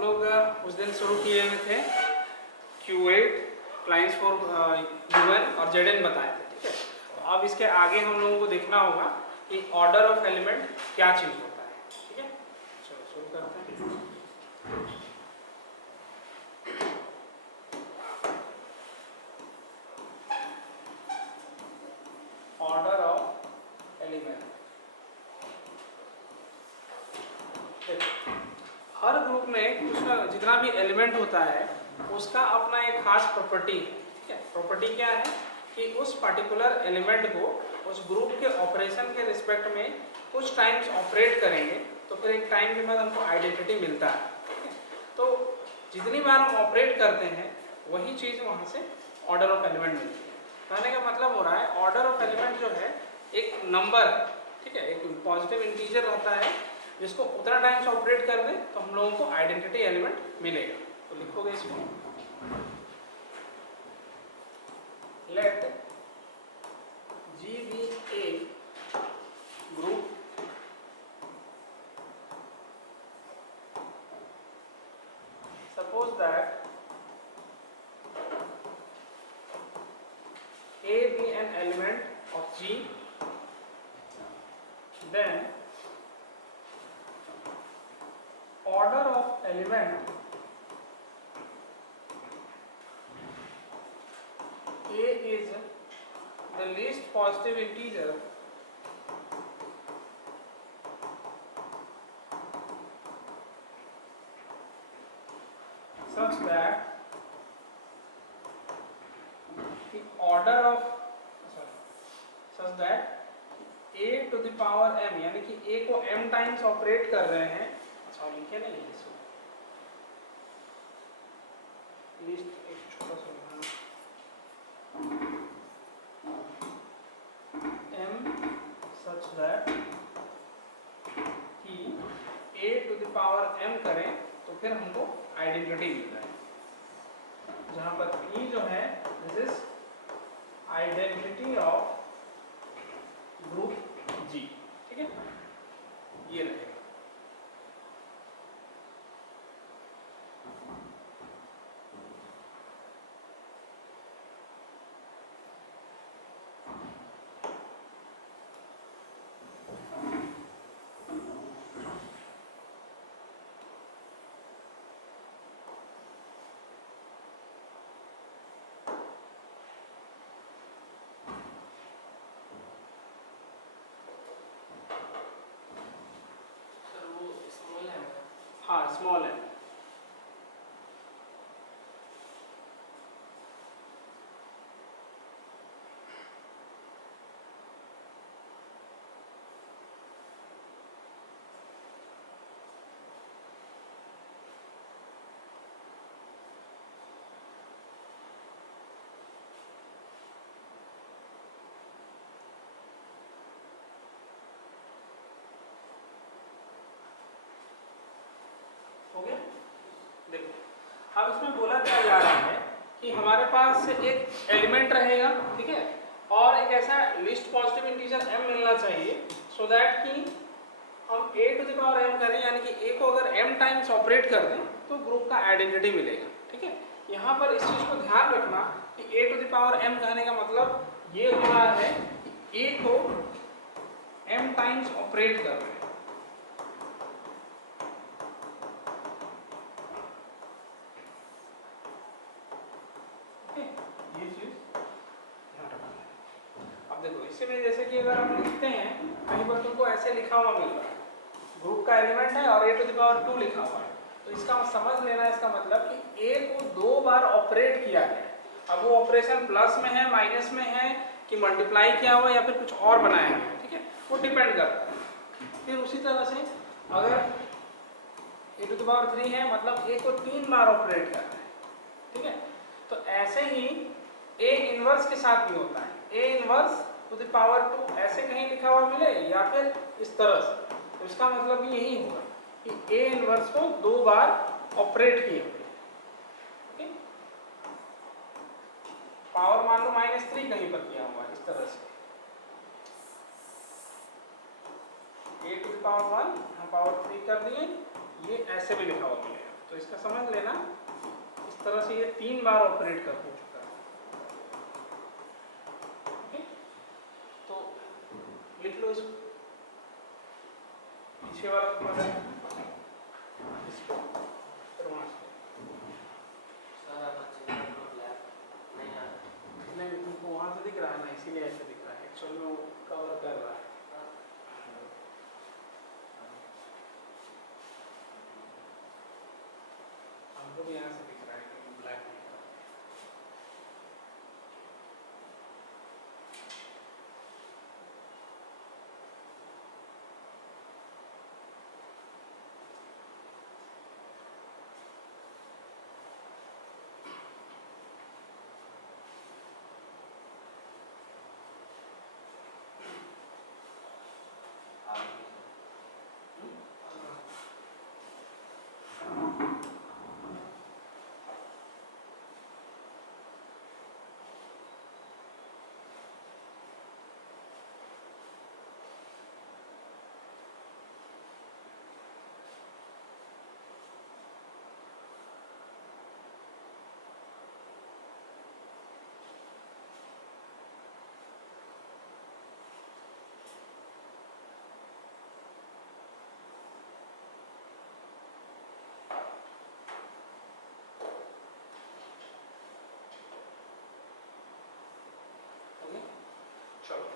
हम लोग उस दिन शुरू किए हुए थे Q8 लाइन्स फॉर UN और ZN बताए थे, ठीक है। तो अब इसके आगे हम लोगों को देखना होगा कि ऑर्डर ऑफ एलिमेंट क्या चीज़ होता है, ठीक है। चलो शुरू करते हैं। Order of element, her group में कुछ ना जितना भी एलिमेंट होता है उसका अपना एक खास प्रॉपर्टी है, ठीक है। प्रॉपर्टी क्या है कि उस पर्टिकुलर एलिमेंट को उस ग्रुप के ऑपरेशन के रिस्पेक्ट में कुछ टाइम्स ऑपरेट करेंगे तो फिर एक टाइम के बाद हमको आइडेंटिटी मिलता है, ठीक है। तो जितनी बार हम ऑपरेट करते हैं वही चीज़ वहाँ से ऑर्डर ऑफ एलिमेंट मिलती है। कहने का मतलब हो रहा है ऑर्डर ऑफ एलिमेंट जो है एक नंबर है, ठीक है, एक पॉजिटिव इंटीजर रहता है जिसको उतना टाइम्स ऑपरेट कर दें तो हम लोगों को आइडेंटिटी एलिमेंट मिलेगा। तो लिखोगे इसको, late G be a group suppose that A be an element of G, then order of element A is the least positive integer such that the order of such that A to the power m, यानी कि A को m times operate कर रहे हैं। अच्छा लिखे नहीं है इसको, लिस्ट एक छोटा सा m such that कि A to the power m करें तो फिर हमको आइडेंटिटी मिलता है, जहाँ पर E जो है this is identity of group G, ठीक है, ये रहेगा। हाँ स्मॉल है। हो गया, देखो अब इसमें बोला क्या जा रहा है कि हमारे पास एक एलिमेंट रहेगा, ठीक है, और एक ऐसा लिस्ट पॉजिटिव इंटीजर m मिलना चाहिए सो दैट कि हम a to the power m करें, यानी कि a को अगर m टाइम्स ऑपरेट कर दें तो ग्रुप का आइडेंटिटी मिलेगा, ठीक है। यहाँ पर इस चीज़ को ध्यान रखना कि a to the power m कहने का मतलब ये हो रहा है कि a को m टाइम्स ऑपरेट कर रहे हैं, इसमें जैसे कि अगर हम लिखते हैं कहीं पर तुमको ऐसे लिखा हुआ मिल रहा है ग्रुप का एलिमेंट है और a टू द पावर 2 लिखा हुआ है, तो इसका समझ लेना इसका मतलब कि a को 2 बार ऑपरेट किया गया। अब वो ऑपरेशन प्लस में है, माइनस में है, कि मल्टीप्लाई किया हुआ या फिर कुछ और बनाया है, ठीक है, वो डिपेंड करता है। फिर उसी तरह से अगर a टू द पावर 3 है मतलब a को 3 बार ऑपरेट करना है, ठीक है। तो ऐसे ही a इनवर्स के साथ भी होता है, a inverse two the power 2 ऐसे कहीं लिखा हुआ मिले या फिर इस तरह से, तो इसका मतलब यही होगा कि a इनवर्स को 2 बार ऑपरेट किए हुए, ओके। पावर मान लो -3 कहीं पर किया हुआ इस तरह से, a टू द पावर 1 हम पावर 3 कर दिए, ये ऐसे भी लिखा हुआ मिलेगा, तो इसका समझ लेना इस तरह से ये 3 बार ऑपरेट कर हो चुका है। ओके, तो लिख लो इसको, पीछे वाला तुम्हारा इसको फिर वहाँ से नहीं, तुमको वहाँ से दिख रहा है ना, इसीलिए ऐसे दिख रहा है, एक्चुअल में वो कवर कर रहा है। हमको भी यहाँ से दिख रहा है कि ब्लैक नहीं कर रहा है। चलो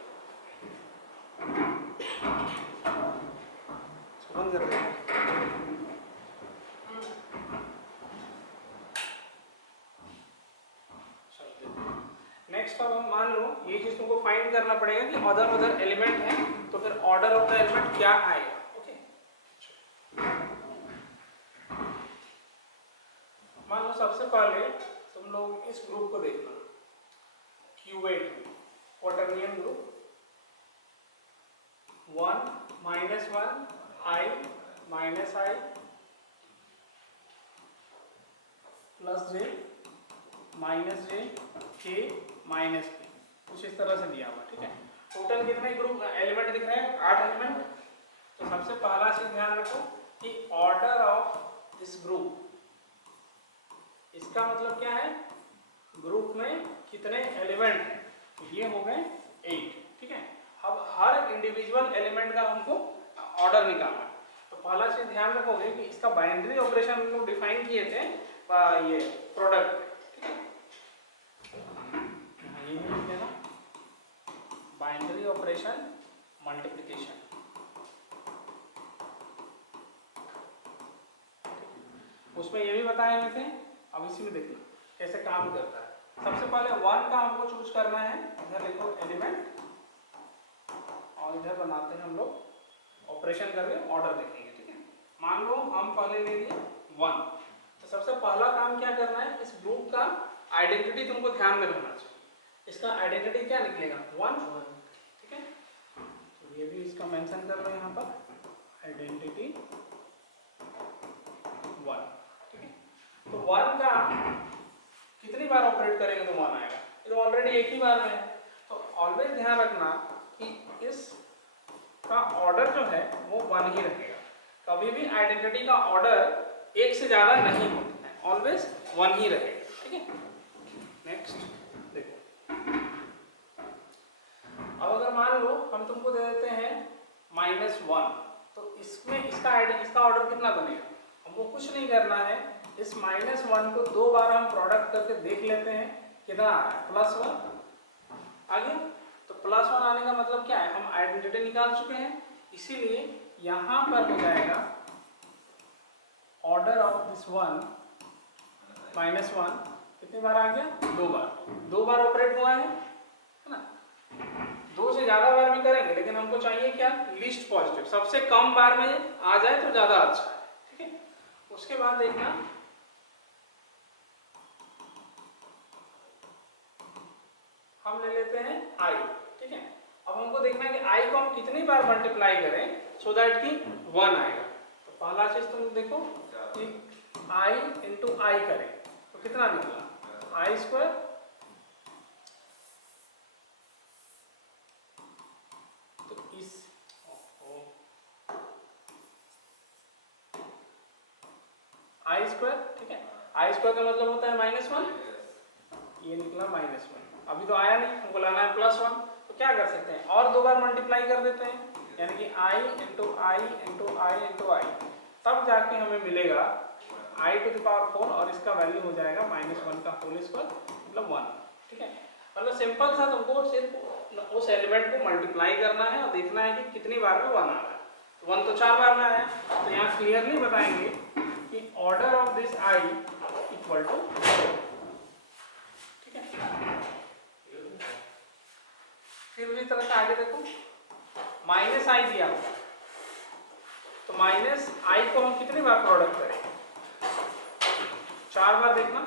बंद कर दें। नेक्स्ट अब हम मान लो ये चीज तुमको फाइंड करना पड़ेगा कि अदर एलिमेंट है, तो फिर ऑर्डर ऑफ द एलिमेंट क्या आएगा। ओके, मान लो सबसे पहले तुम लोग इस ग्रुप को देखना, क्यूबेट quaternion group 1 -1 I -I plus j -j k -k, कुछ इस तरह से दिया हुआ। ठीक है, टोटल कितने ग्रुप एलिमेंट दिख रहे हैं? 8 एलिमेंट। तो सबसे पहला चीज ध्यान रखो कि ऑर्डर ऑफ दिस ग्रुप, इसका मतलब क्या है, ग्रुप में कितने एलिमेंट हैं, तो ये हो गए 8। ठीक है, अब हर इंडिविजुअल एलिमेंट का हमको ऑर्डर निकालना है। तो पहला चीज ध्यान रखोगे कि इसका बाइनरी ऑपरेशन हम लोग डिफाइन किए थे ये प्रोडक्ट। ठीक है, ये लिख देना, बाइनरी ऑपरेशन मल्टीप्लिकेशन। उसमें ये भी बताए हुए थे, अब इसी में देखना कैसे काम करता है। सबसे पहले 1 का हमको चूज करना है, इधर लिखो एलिमेंट, और इधर बनाते हैं हम लोग ऑपरेशन करके ऑर्डर देखेंगे। ठीक है, मान लो हम पहले ले लिए 1, तो सबसे पहला काम क्या करना है, इस ग्रुप का आइडेंटिटी तुमको ध्यान में रखना चाहिए। इसका आइडेंटिटी क्या निकलेगा? 1। ठीक है, तो ये भी इसका मेंशन कर लो यहाँ पर, आइडेंटिटी 1। ठीक है, तो 1 का कितनी बार ऑपरेट करेंगे तो 1 आएगा, ये तो ऑलरेडी एक ही बार में है। तो ऑलवेज ध्यान रखना कि इस का ऑर्डर जो है वो 1 ही रहेगा, कभी भी आइडेंटिटी का ऑर्डर एक से ज्यादा नहीं होता है, ऑलवेज 1 ही रहेगा। ठीक है, नेक्स्ट देखो, अब अगर मान लो हम तुमको दे देते हैं -1, तो इसमें इसका ऑर्डर कितना बनेगा? हमको कुछ नहीं करना है, इस -1 को 2 बार हम प्रोडक्ट करके देख लेते हैं कितना आ रहा है, +1 आ गया। तो +1 आने का मतलब क्या है, हम आइडेंटिटी निकाल चुके हैं, इसीलिए यहां पर हो जाएगा ऑर्डर ऑफ दिस 1 -1 कितनी बार आ गया? 2 बार। 2 बार ऑपरेट हुआ है ना, 2 से ज्यादा बार भी करेंगे, लेकिन हमको चाहिए क्या, लीस्ट पॉजिटिव, सबसे कम बार में आ जाए तो ज्यादा अच्छा है। ठीक है, उसके बाद देखना हम ले लेते हैं I। ठीक है, अब हमको देखना है कि I को हम कितनी बार मल्टीप्लाई करें सो दैट कि 1 आएगा। तो पहला चीज तुम देखो कि I इंटू I करें तो कितना निकला, I²। तो इस आई स्क्वायर, ठीक है। आई स्क्वायर का मतलब होता है -1, ये निकला -1। अभी तो आया नहीं, हमको लाना है +1, तो क्या कर सकते हैं और 2 बार मल्टीप्लाई कर देते हैं, यानी कि i into I into I into I, तब जाके हमें मिलेगा i⁴ और इसका वैल्यू हो जाएगा -1 का होल स्क्वायर मतलब 1, ठीक है। मतलब सिंपल सा तुमको सिर्फ उस एलिमेंट को मल्टीप्लाई करना है और देखना है कि कितनी बार में 1 आ रहा है। तो 1 तो 4 बार में आया, तो यहाँ क्लियरली बताएंगे कि order of this i equal to, ठीक है। फिर उसी तरह से आगे देखो, -i दिया होगा, तो -i को हम कितनी बार प्रोडक्ट करें, 4 बार। देखना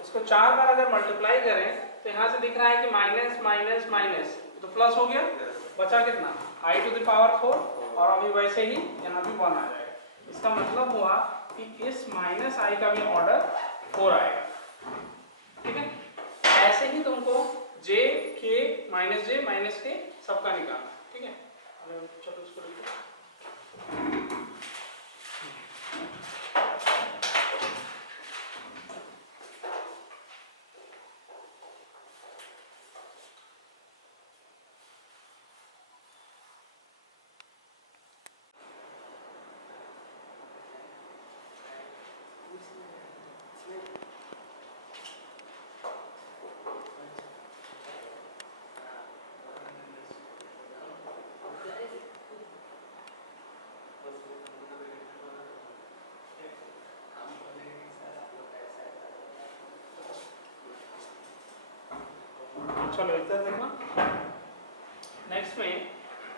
इसको 4 बार अगर मल्टीप्लाई करें तो यहाँ से दिख रहा है कि माइनस माइनस माइनस तो प्लस हो गया, बचा कितना i⁴ और अभी वैसे ही यहाँ भी 1 आ जाएगा। इसका मतलब हुआ कि इस -i का भी ऑर्डर 4 आएगा, ठीक है। ऐसे ही तुमको j k -j -k सबका निकालना, ठीक है। चलो इसको लिखो, चलो इधर देखना। नेक्स्ट में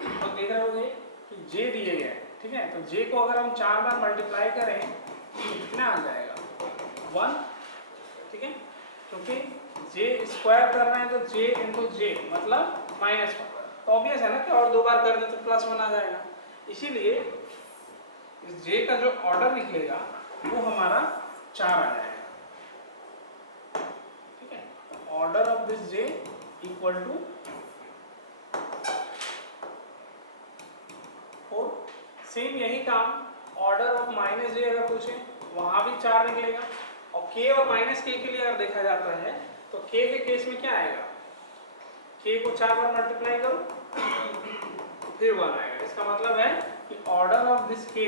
तो देख रहे होंगे कि j दिए गए, ठीक है। तो j को अगर हम 4 बार मल्टीप्लाई करें तो कितना आ जाएगा 1, ठीक है। क्योंकि j स्क्वायर कर रहे हैं तो j इंटू j मतलब -1, तो ऑब्वियस है ना कि और 2 बार कर दे तो +1 आ जाएगा। इसीलिए इस j का जो ऑर्डर निकलेगा वो हमारा 4 आ जाएगा, ठीक है। Order of this j equal to 4। Same यही काम ऑर्डर ऑफ -j अगर पूछे वहां भी 4 निकलेगा, और k और -k के लिए अगर देखा जाता है तो k के केस में क्या आएगा, k को 4 बार मल्टीप्लाई करो फिर 1 आएगा। इसका मतलब है कि order of this k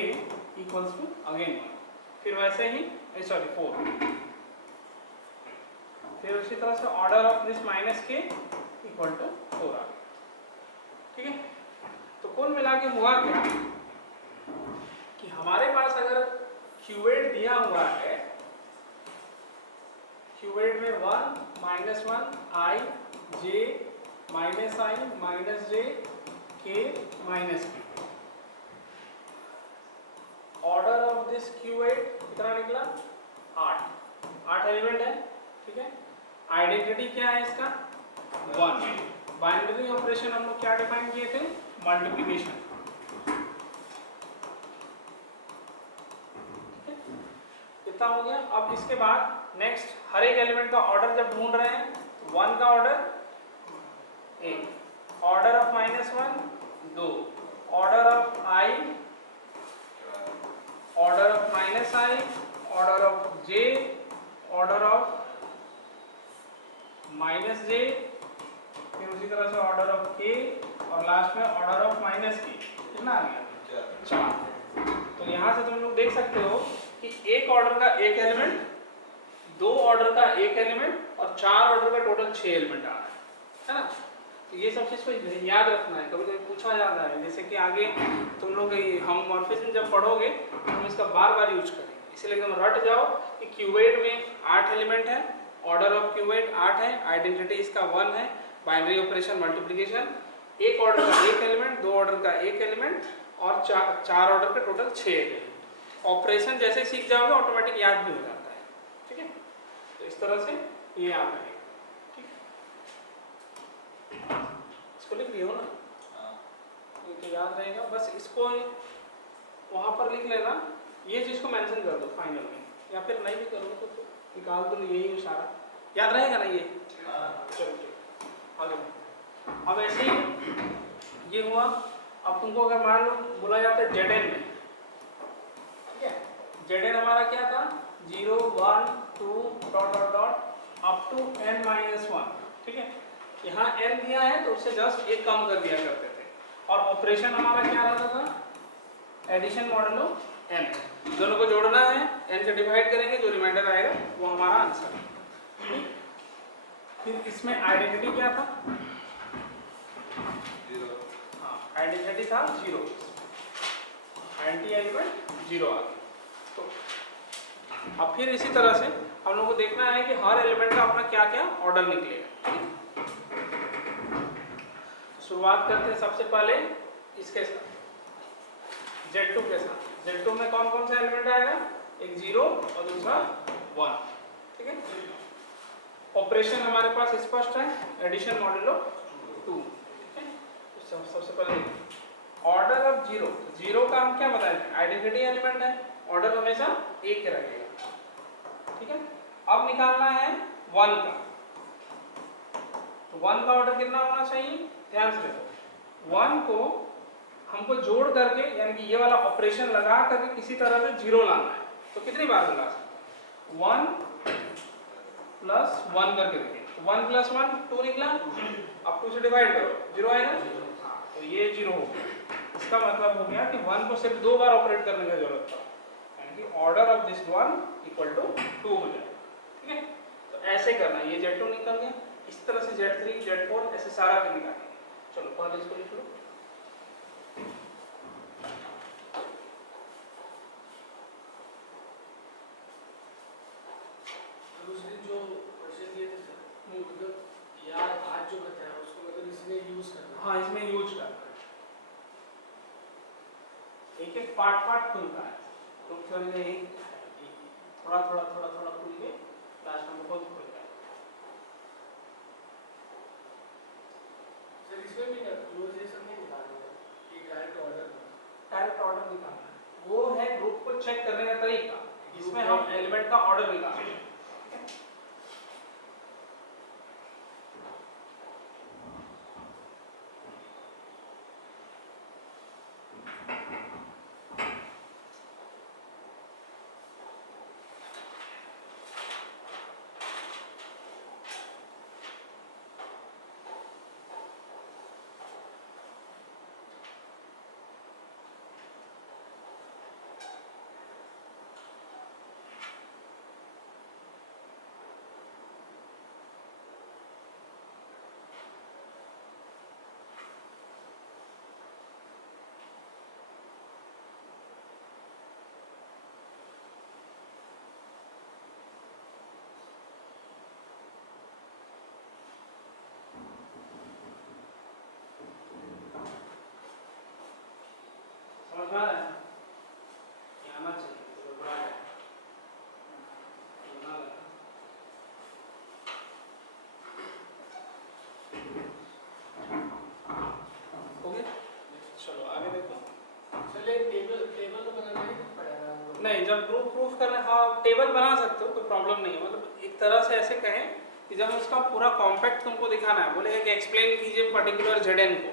equals to again 1, फिर वैसे ही 4, फिर उसी तरह से order of this -k equal to 4 आ गया, ठीक है। तो कुल मिला के हुआ क्या कि हमारे पास अगर क्यूवेड दिया हुआ है, क्यूवेड में 1 -1 i j -i -j k -k, order of this क्यूवेड कितना निकला 8 एलिमेंट है, ठीक है। आइडेंटिटी क्या है इसका 1। बाइनरी ऑपरेशन हम लोग क्या डिफाइन किए थे, मल्टीप्लिकेशन, कितना हो गया। अब इसके बाद नेक्स्ट हर एक एलिमेंट का ऑर्डर जब ढूंढ रहे हैं तो 1 का order 1, order of -1 2, order of i, order of -i, order of j, order of -j, फिर उसी तरह से ऑर्डर ऑफ k और लास्ट में ऑर्डर ऑफ -k। कितना आ गया 4। तो यहाँ से तुम लोग देख सकते हो कि एक ऑर्डर का एक एलिमेंट, 2 ऑर्डर का एक एलिमेंट और 4 ऑर्डर का टोटल 6 एलिमेंट आ रहा है ना। तो ये सब चीज़ को याद रखना है, कभी कभी पूछा जाता है, जैसे कि आगे तुम लोग हम मॉर्फिज्म जब पढ़ोगे तो हम इसका बार बार यूज करेंगे, इसलिए तुम रट जाओ कि क्यूवेड में 8 एलिमेंट है, ऑर्डर ऑफ क्यूवेड 8 है, आइडेंटिटी इसका 1 है, बाइनरी ऑपरेशन मल्टीप्लिकेशन, एक ऑर्डर का एक एलिमेंट, 2 ऑर्डर का एक एलिमेंट और 4 ऑर्डर का टोटल 6 एलिमेंट। ऑपरेशन जैसे सीख जाओगे ऑटोमेटिक याद भी हो जाता है, ठीक है। तो इस तरह से ये याद रहेगा, ठीक है। इसको लिख लियो ना, तो याद रहेगा, बस इसको वहाँ पर लिख लेना, ये चीज़ को मेंशन कर दो फाइनल में, या फिर नहीं भी करोगे तो निकाल दो, यही सारा याद रहेगा ना ये। चलो ठीक आगे। अब ऐसे ही ये हुआ अब तुमको अगर मान लो बोला जाता है जेड एन में, ठीक है, जेड एन हमारा क्या था 0 1 2 dot dot dot up to n-1, ठीक है। यहाँ n दिया है तो उससे जस्ट एक कम कर दिया करते थे, और ऑपरेशन हमारा क्या रहता था एडिशन मॉडुलो n, दोनों को जोड़ना है, n से डिवाइड करेंगे, जो रिमाइंडर आएगा वो हमारा आंसर है। फिर इसमें आइडेंटिटी क्या था, हाँ आइडेंटिटी था 0, आइडेंटिटी एलिमेंट 0 आ गया। तो अब फिर इसी तरह से हम लोग को देखना है कि हर एलिमेंट का अपना क्या क्या ऑर्डर निकलेगा। शुरुआत करते हैं सबसे पहले इसके साथ Z2 के साथ। Z2 में कौन कौन सा एलिमेंट आएगा, एक 0 और दूसरा 1, ठीक है। ऑपरेशन हमारे पास स्पष्ट है, एडिशन मॉडुलो 2, ठीक है। तो सबसे पहले ऑर्डर ऑफ 0, 0 का हम क्या बताएंगे आइडेंटिटी एलिमेंट है, ऑर्डर हमेशा एक रहेगा, ठीक है। अब निकालना है 1 का, तो 1 का ऑर्डर कितना होना चाहिए, ध्यान से देखो 1 को हमको जोड़ करके यानी कि ये वाला ऑपरेशन लगा करके किसी तरह से 0 लाना है, तो कितनी बार ला सकते 1 प्लस 1 करके देखिए, 1 प्लस 1 2 निकला, अब 2 से डिवाइड करो 0 आएगा, हाँ तो ये 0 हो गया। इसका मतलब हो गया कि 1 को सिर्फ 2 बार ऑपरेट करने की जरूरत था, यानी कि order of this 1 equal to 2 हो जाए, ठीक है। तो ऐसे करना, ये Z2 निकल गया, इस तरह से Z3 Z4 ऐसे सारा भी निकालेंगे। चलो पहले इसको लिख लो, दूसरी जो क्वेश्चन दिए थे सर, मतलब यार आज जो बताया उसको मतलब इसमें यूज करना, हाँ इसमें यूज करना है, एक एक पार्ट खुलता है, तो थोड़ी एक थोड़ा खुल के लास्ट में बहुत खुल जाए। सर इसमें भी क्लोजेशन नहीं निकालना है, ये डायरेक्ट ऑर्डर निकालना है, वो है ग्रुप को चेक करने का तरीका, इसमें हम एलिमेंट का ऑर्डर निकालते हैं। समझ में आ रहा है, ये आना चाहिए, तो बड़ा है हो गया। चलो आगे देखो, चलिए टेबल तो बनाना ही पड़ेगा हम लोग। नहीं जब ग्रुप प्रूफ करना, हाँ टेबल बना सकते हो, कोई प्रॉब्लम नहीं है, मतलब एक तरह से ऐसे कहें कि जब उसका पूरा कॉम्पैक्ट तुमको दिखाना है, बोले कि एक्सप्लेन कीजिए पर्टिकुलर जेडएन को,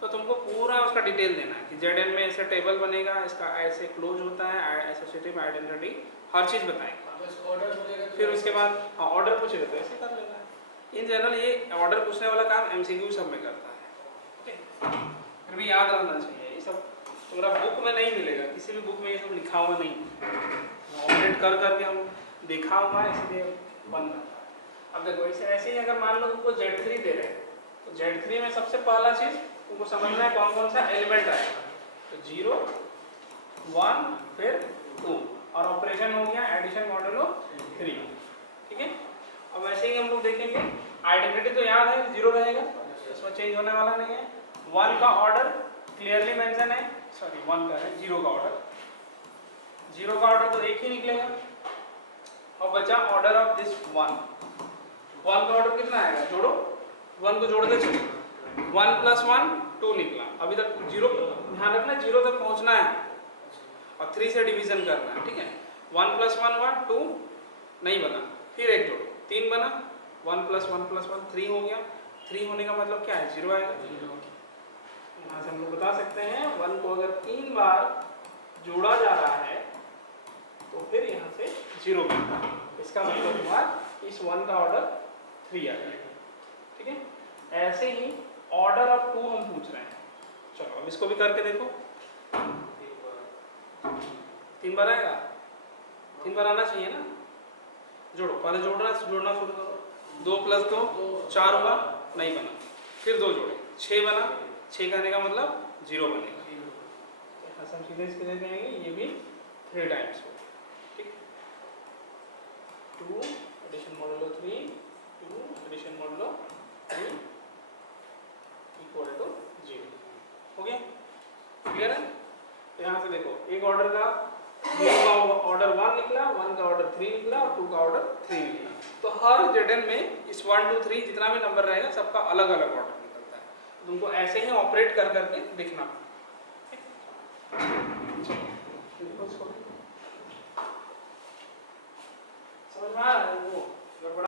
तो तुमको पूरा उसका डिटेल देना है कि जेडएन में ऐसे टेबल बनेगा, इसका ऐसे क्लोज होता है, एसोसिएटिव आइडेंटिटी, हर चीज़ बताएंगे। बस ऑर्डर बोलेगा तो फिर उसके बाद हाँ ऑर्डर पूछेगा तो ऐसे कर लेना है। इन जनरल ये ऑर्डर पूछने वाला काम एमसीक्यू सब में करता है, ठीक है। फिर भी याद रखना चाहिए, ये सब पूरा बुक में नहीं मिलेगा, किसी भी बुक में ये सब लिखा हुआ नहीं, ऑपरेट कर करके हम देखा हुआ है, इसलिए बन रहा है। अब देखो ऐसे ऐसे ही अगर मान लो तुमको Z3 दे रहे हैं, तो Z3 में सबसे पहला चीज़ तुमको समझना है कौन कौन सा एलिमेंट आएगा, तो 0 1 फिर 2, और ऑपरेशन हो गया एडिशन मॉडुलो 3, ठीक है। अब ऐसे ही हम लोग देखेंगे, आइडेंटिटी तो याद है 0 रहेगा, इसमें चेंज होने वाला नहीं है। 1 का ऑर्डर क्लियरली मेंशन है, सॉरी 1 का है, 0 का ऑर्डर, 0 का ऑर्डर तो एक ही निकलेगा। और बचा ऑर्डर ऑफ दिस 1 का ऑर्डर कितना आएगा, जोड़ो 1 को जोड़ते चलो, 1 प्लस 1 2 निकला, अभी तक 0, ध्यान रखना 0 तक पहुंचना है और 3 से डिवीजन करना है, ठीक है। 1 प्लस 1 1 2 नहीं बना, फिर एक जोड़ो 3 बना, 1 प्लस 1 प्लस 1 3 हो गया, 3 होने का मतलब क्या है 0 आएगा, यहाँ से हम लोग बता सकते हैं 1 को अगर 3 बार जोड़ा जा रहा है तो फिर यहाँ से 0 मिलता है। इसका मतलब हुआ इस 1 का ऑर्डर 3 आ जाएगा। ठीक है, ऐसे ही ऑर्डर ऑफ 2 हम पूछ रहे हैं। चलो अब इसको भी करके देखो। 3 बार आएगा, 3 बार आना चाहिए ना। जोड़ो, पहले जोड़ना शुरू करो। 2 + 2 4 हुआ, नहीं बना। फिर 2 जोड़े 6 बना। 6 करने का मतलब 0 बनेगा। यहाँ से हम सीधे इसके दे देंगे, ये भी 3 टाइम्स हो। ठीक, 2 addition modulo 3 2 addition modulo 3 equal to 0 हो गया। क्लियर है? तो यहाँ से देखो, एक ऑर्डर का ऑर्डर 1 निकला, 1 का ऑर्डर 3 निकला और 2 का ऑर्डर 3 निकला। तो हर ZN में इस 1 2 3 जितना भी नंबर रहेगा सबका अलग अलग ऑर्डर निकलता है। तो तुमको ऐसे ही ऑपरेट कर करके देखना। समझ में आ रहा है?